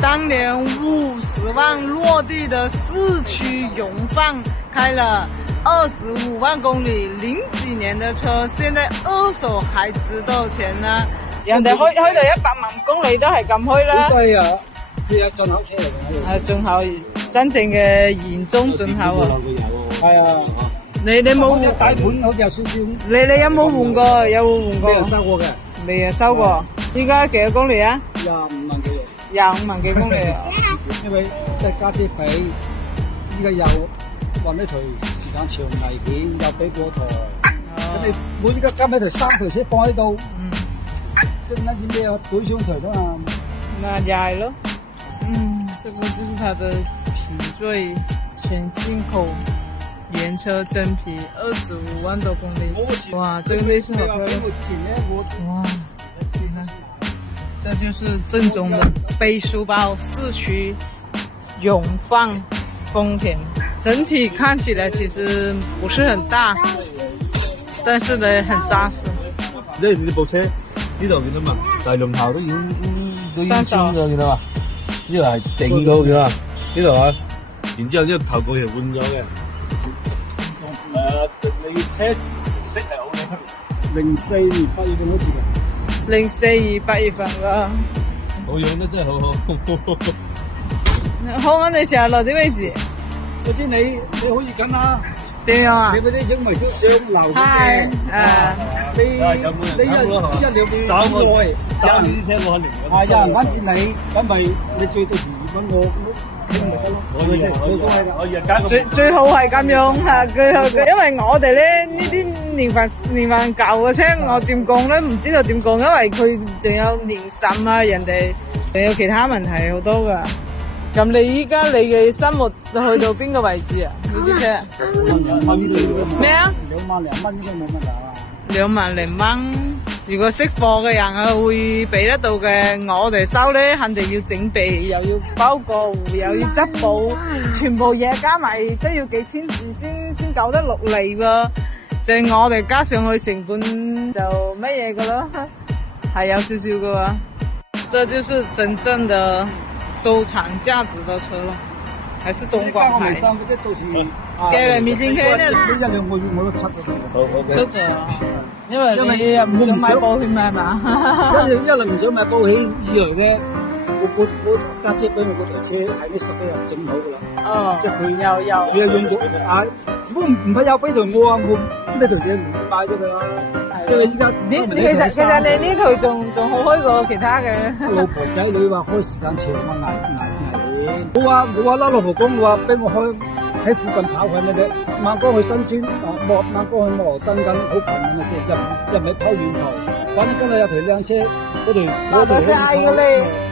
当年50万落地的市区荣放开了25万公里，0几年的车，现在二手还值多少钱呢？人哋開到100萬公里都係咁開啦。好貴啊！佢係進口車嚟嘅。係進口，真正嘅原裝進口啊！係啊。你冇底盤好似有少少。你有冇換過？有換過？未收過嘅。未啊，收過。依家幾多公里啊？25萬幾。25萬幾公里啊！因為即係家姐俾，依家又運呢台時間長危險，又俾過台。咁你每依家加埋台3台車放喺度，即係那啲咩啊，對上台㗎嘛。那呀咯，這個就是它的皮最全進口原車真皮，25萬多公里。哇，這個內飾好漂亮。哇，你看，這就是正宗的背書包四驅永放豐田。整體看起來其實不是很大，但是呢很扎實。呢部車呢度見到嘛？大龍頭都已經穿咗，見到嘛？呢度係頂到見到嘛？呢度啊，然之後呢個頭部係換咗嘅。你車前成績係好嘅，04年8月份好似嘅。04年8月份啦。保養得真係好好。好，我哋成日落啲位置。我知你可以揀啦。點樣啊？你嗰啲影迷都想留嘅。你1-2年之內3年車我肯定。有人揾錢你，咁咪你最到時揾我傾咪得咯。冇所謂㗎。最好係咁樣嚇，因為我哋咧呢啲年份舊嘅車，我點講咧？唔知道點講，因為佢仲有年審啊，人哋仲有其他問題好多㗎。咁你依家你嘅生活去到邊個位置啊？呢啲車咩啊？2萬零蚊應該冇問題啊。2萬零蚊，如果識貨嘅人啊會俾得到嘅。我哋收咧肯定要整備，又要包過戶，又要質保，全部嘢加埋都要幾千字先搞得落嚟喎。所以我哋加上去成本就乜嘢噶咯，係有少少噶喎。這就是真正的收藏價值的車咯，還是東莞牌。嘅明天開呢？1-2個月我都出咗。出咗，因為你又唔想買保險係嘛？一嚟唔想買保險，二來咧，我家姐俾我嗰台車係呢10幾日整好噶啦。即係佢又用過如果唔係有俾台我啊，我呢台嘢唔買咗佢啦。因為依家其實你呢台仲好開過其他嘅。老婆仔女話開時間長啊，捱。我話拉老婆講，我話俾我開喺附近跑近嘅，萬江去新村，萬江去摩羅登緊，好近嘅先入咪跑遠途。反正今日有台靚車，嗰台。多謝阿姨你。